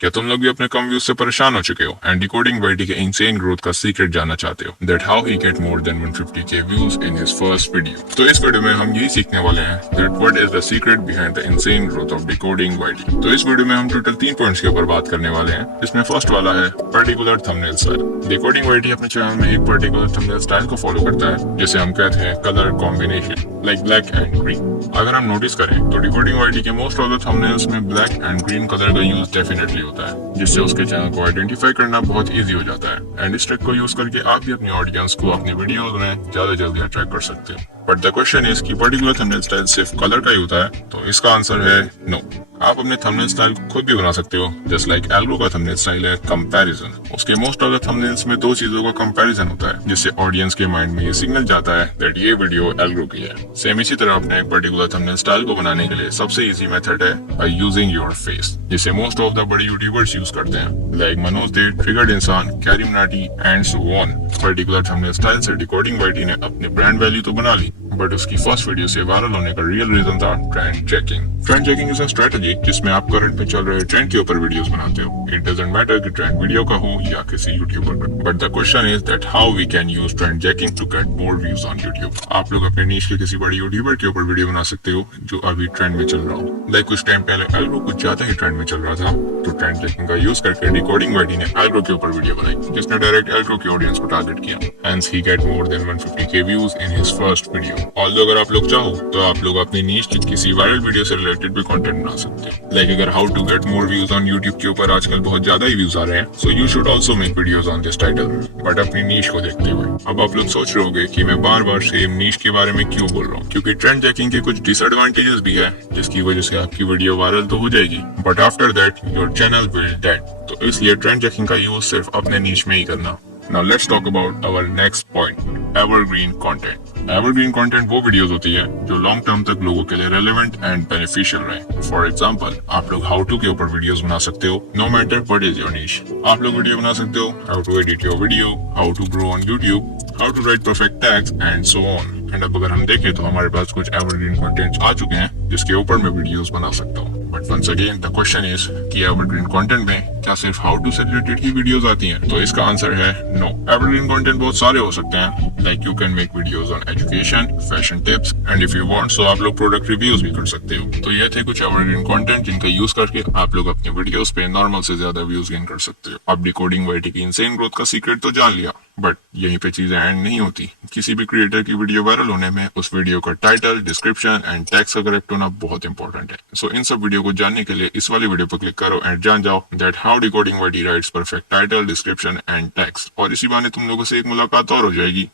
क्या तुम लोग भी अपने कम व्यूज से परेशान हो चुके हो एंड डिकोडिंग वाइटी के इंसेन ग्रोथ का सीक्रेट जानना चाहते हो? That how he get more than 150k views in his first video. तो इस वीडियो में हम यही सीखने वाले हैं that what is the secret behind the insane growth of decoding YT. तो इस वीडियो में हम टोटल 3 पॉइंट्स के ऊपर बात करने वाले हैं, जिसमें फर्स्ट वाला है पर्टिकुलर थंबनेल स्टाइल। डिकोडिंग वाइटी अपने चैनल में एक पर्टिकुलर थंबनेल स्टाइल को फॉलो करता है, जिसे हम कहते हैं colour combination, like black and green. अगर हम नोटिस करें तो डिकोडिंग वाइटी के मोस्ट ऑफ द थंबनेल्स में ब्लैक एंड ग्रीन कलर का यूज डेफिनेटली होता है, जिससे उसके चैनल को आइडेंटिफाई करना बहुत इजी हो जाता है। एंड इस ट्रिक को यूज करके आप भी अपनी ऑडियंस को अपनी वीडियोस में ज्यादा जल्दी अट्रैक्ट कर सकते हो। बट द क्वेश्चन इज कि पर्टिकुलर थंबनेल स्टाइल सिर्फ कलर का ही होता है? तो इसका आंसर है नो। आप अपने थंबनेल स्टाइल खुद भी बना सकते हो, जस्ट लाइक algrow का थंबनेल स्टाइल है कंपैरिजन। उसके मोस्ट ऑफ द थंबनेल्स में 2 चीजों का कंपैरिजन होता है, जिससे ऑडियंस के माइंड में ये सिग्नल जाता है दैट ये वीडियो algrow की है। सेम इसी तरह अपने एक पर्टिकुलर थंबनेल स्टाइल को बनाने के लिए सबसे इजी मेथड है बाय यूजिंग योर फेस, जिसे मोस्ट ऑफ द बड़े यूट्यूबर्स यूज करते हैं, like Manoj Dey, triggered Insaan, CarryMinati and so on. Particular thumbnail style से डिकोडिंग वाइटी ने अपनी ब्रांड वैल्यू तो बना ली, बट उसकी फर्स्ट वीडियो से वायरल होने का रियल रीजन था trend checking. Trend checking is a strategy जिसमें आप करंट में चल रहे ट्रेंड के ऊपर वीडियोस बनाते हो। इट डजंट मैटर कि ट्रेंड वीडियो का हो या किसी यूट्यूबर का, but the question is that how we can use trend checking to get more views on YouTube. आप लोग अपने नीश के किसी बड़े यूट्यूबर के ऊपर वीडियो बना सकते हो जो अभी ट्रेंड में चल रहा हो। लाइक कुछ टाइम पहले algrow कुछ ज्यादा ही ट्रेंड में चल रहा था, तो ट्रेंड चेकिंग का यूज करके डिकोडिंग वाइटी ने algrow के ऊपर वीडियो बनाई, जिसने डायरेक्ट algrow की ऑडियंस को टारगेट किया। Hence he get more than 150k views in his first video। Although अगर आप लोग चाहो तो आप लोग अपनी नीश की किसी वायरल वीडियो से रिलेटेड भी कंटेंट बना सकते हैं। लाइक अगर how to get more views on YouTube के ऊपर आजकल बहुत ज्यादा ही व्यूज आ रहे हैं, so you should also make videos on this title, but अपनी नीश को देखते हुए। अब आप लोग सोच रहे होंगे कि मैं बार बार सेम नीश के बारे में क्यों बोल रहा हूँ, क्योंकि ट्रेंड चेकिंग के कुछ डिसएडवांटेजेस भी है, जिसकी वजह से आपकी वीडियो वायरल तो हो जाएगी, but after that your channel will dead. तो इसलिए ट्रेंड चेकिंग का यूज सिर्फ अपने नीश में ही करना। Now let's talk about our next point, evergreen content। evergreen content वो वीडियोस होती है जो लॉन्ग टर्म तक लोगों के लिए रेलेवेंट एंड बेनिफिशियल रहे। फॉर एग्जांपल, आप लोग हाउ टू के ऊपर वीडियोस बना सकते हो, no matter what is your niche. आप लोग वीडियो बना सकते हो how to edit your video, how to grow on YouTube, how to write perfect tags and so on. And अब अगर हम देखें तो हमारे पास कुछ एवरग्रीन कंटेंट्स आ चुके हैं जिसके ऊपर मैं वीडियोस बना सकता हूँ। But once again the question is कि एवरग्रीन कंटेंट में क्या सिर्फ हाउ टू से रिलेटेड ही वीडियोस आती हैं? तो इसका आंसर है नो। एवरग्रीन कंटेंट बहुत सारे हो सकते हैं, like you can make videos on education, fashion tips and if you want so आप लोग प्रोडक्ट रिव्यूज भी कर सकते हो। तो ये थे कुछ एवरग्रीन कंटेंट जिनका यूज करके आप लोग अपने वीडियोस पे नॉर्मल से ज्यादा व्यूज गेन कर सकते हो। अब डिकोडिंग वाइटी की इंसेन ग्रोथ का सीक्रेट तो जान लिया, बट यहीं पे चीजें एंड नहीं होती। किसी भी क्रिएटर की वीडियो वायरल होने में उस वीडियो का टाइटल, डिस्क्रिप्शन एंड टैग्स का करेक्ट होना बहुत इंपॉर्टेंट है। सो इन सब वीडियो को जानने के लिए इस वाली वीडियो पर क्लिक करो एंड जान जाओ that how decoding YT writes perfect title, description and tags. और इसी बहाने तुम लोगों से एक मुलाकात और हो जाएगी।